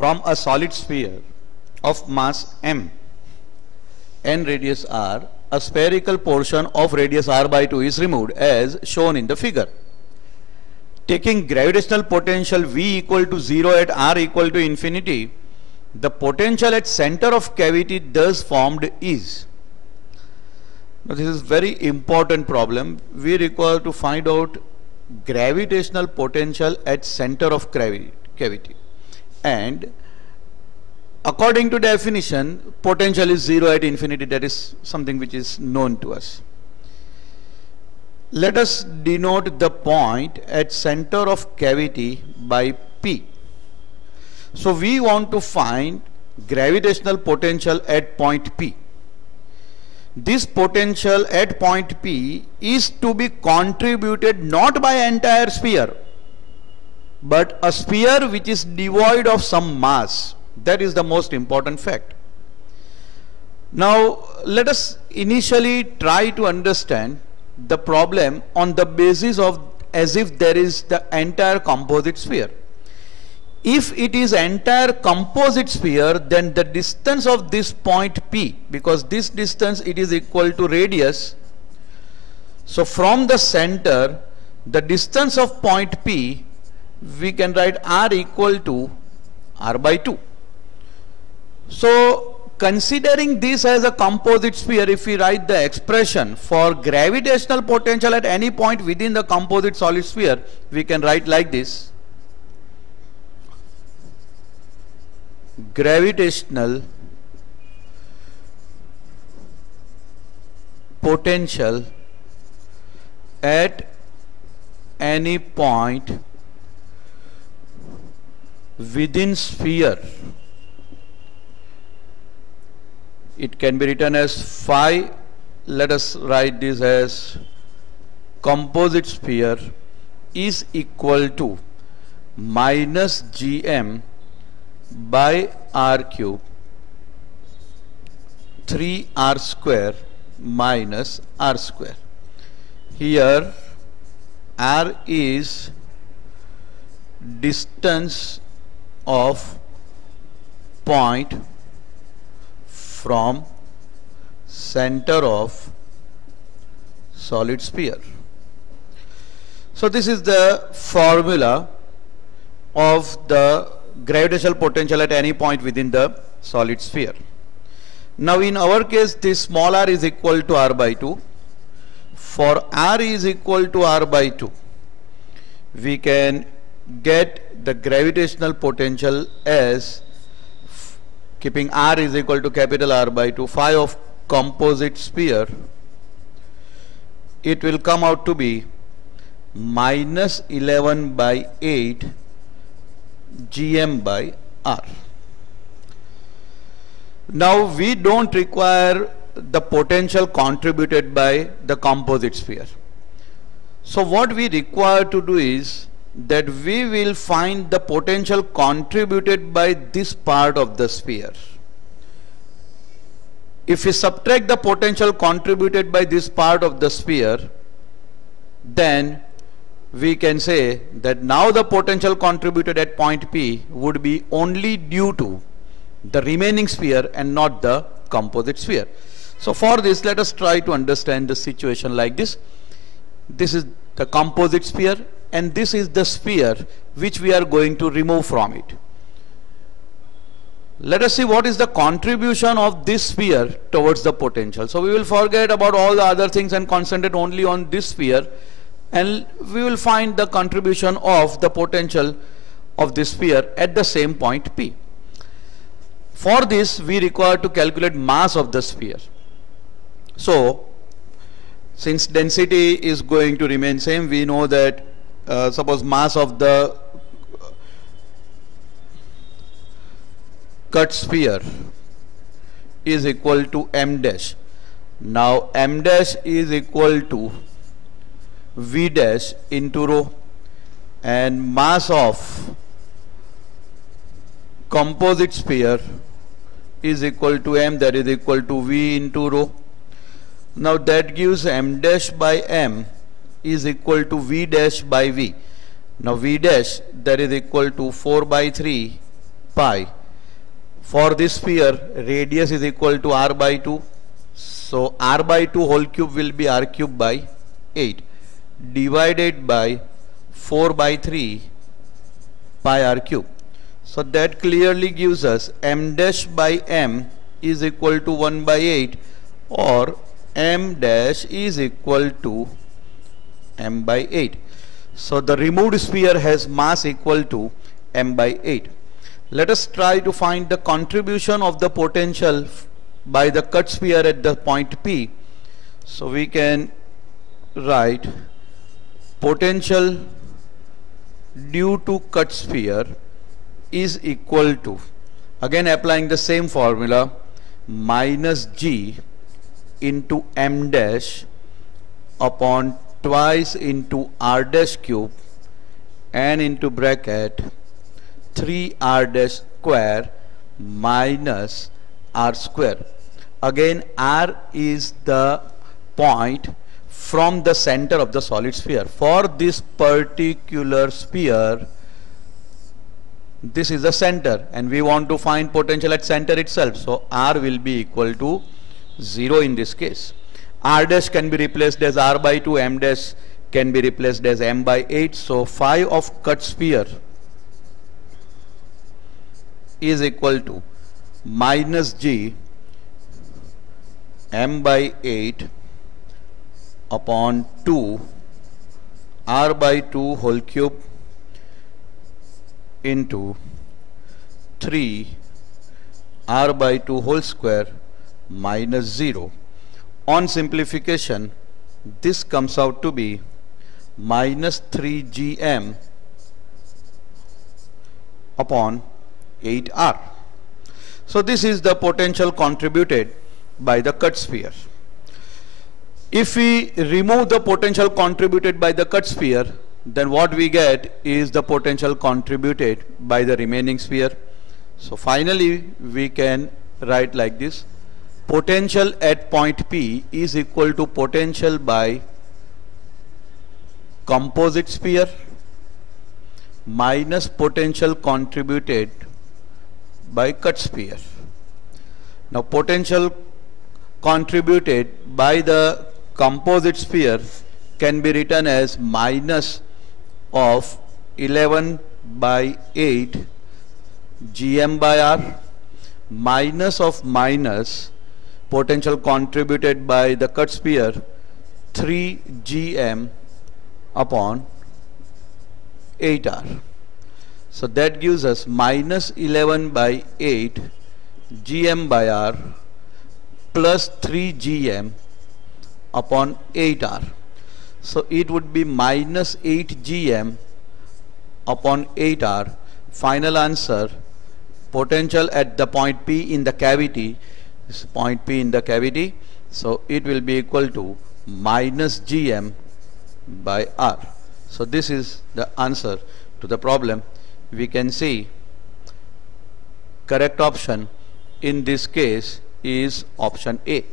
from a solid sphere of mass m and radius r, a spherical portion of radius r by 2 is removed as shown in the figure. Taking gravitational potential V equal to 0 at r equal to infinity, the potential at center of cavity thus formed is. Now this is very important problem. We require to find out gravitational potential at center of cavity, and according to definition, potential is 0 at infinity. That is something which is known to us. Let us denote the point at center of cavity by P. So we want to find gravitational potential at point P. This potential at point P is to be contributed not by entire sphere, but a sphere which is devoid of some mass. That is the most important fact. Now let us initially try to understand the problem on the basis of as if there is the entire composite sphere. If it is entire composite sphere, then the distance of this point P, because this distance it is equal to radius, so from the center the distance of point P we can write r equal to r by 2. So considering this as a composite sphere, if we write the expression for gravitational potential at any point within the composite solid sphere, we can write like this: gravitational potential at any point within sphere, it can be written as phi. Let us write this as composite sphere is equal to minus gm by r cube 3r square minus r square. Here r is distance of point from center of solid sphere. So this is the formula of the gravitational potential at any point within the solid sphere. Now in our case, this small r is equal to r by 2. For r is equal to r by 2, we can get the gravitational potential as, keeping r is equal to capital R by 2, phi of composite sphere, it will come out to be minus 11 by 8 gm by r. Now we don't require the potential contributed by the composite sphere. So what we require to do is that we will find the potential contributed by this part of the sphere. If we subtract the potential contributed by this part of the sphere, then we can say that now the potential contributed at point P would be only due to the remaining sphere and not the composite sphere. So for this, let us try to understand the situation like this. This is the composite sphere and this is the sphere which we are going to remove from it. Let us see what is the contribution of this sphere towards the potential. So we will forget about all the other things and concentrate only on this sphere, and we will find the contribution of the potential of this sphere at the same point P. For this, we require to calculate mass of the sphere. So since density is going to remain same, we know that suppose mass of the cut sphere is equal to m dash. Now m dash is equal to v dash into rho, and mass of composite sphere is equal to m, that is equal to v into rho. Now that gives m dash by m is equal to v dash by v. Now v dash, that is equal to 4 by 3 pi. For this sphere, radius is equal to r by 2. So r by 2 whole cube will be r cube by 8 divided by 4 by 3 pi r cube. So that clearly gives us m dash by m is equal to 1 by 8, or m dash is equal to m by 8. So the removed sphere has mass equal to m by 8. Let us try to find the contribution of the potential by the cut sphere at the point P. So we can write potential due to cut sphere is equal to, again applying the same formula, minus g into m dash upon twice into r dash cube and into bracket 3r dash square minus r square. Again, r is the point from the center of the solid sphere. For this particular sphere, this is the center and we want to find potential at center itself. So r will be equal to 0 in this case. R dash can be replaced as r by 2, m dash can be replaced as m by 8. So phi of cut sphere is equal to minus g m by 8 upon 2 r by 2 whole cube into 3 r by 2 whole square minus 0. On simplification, this comes out to be minus 3 gm upon 8r. So this is the potential contributed by the cut sphere. If we remove the potential contributed by the cut sphere, then what we get is the potential contributed by the remaining sphere. So finally we can write like this: potential at point P is equal to potential by composite sphere minus potential contributed by cut sphere. Now potential contributed by the composite sphere can be written as minus of 11 by 8 gm by r minus of minus potential contributed by the cut sphere 3 gm upon 8r. So that gives us minus 11 by 8 gm by r plus 3 gm upon 8r. So it would be minus 8 gm upon 8r. Final answer, potential at the point P in the cavity, this point P in the cavity, so it will be equal to minus gm by r. So this is the answer to the problem. We can see correct option in this case is option A.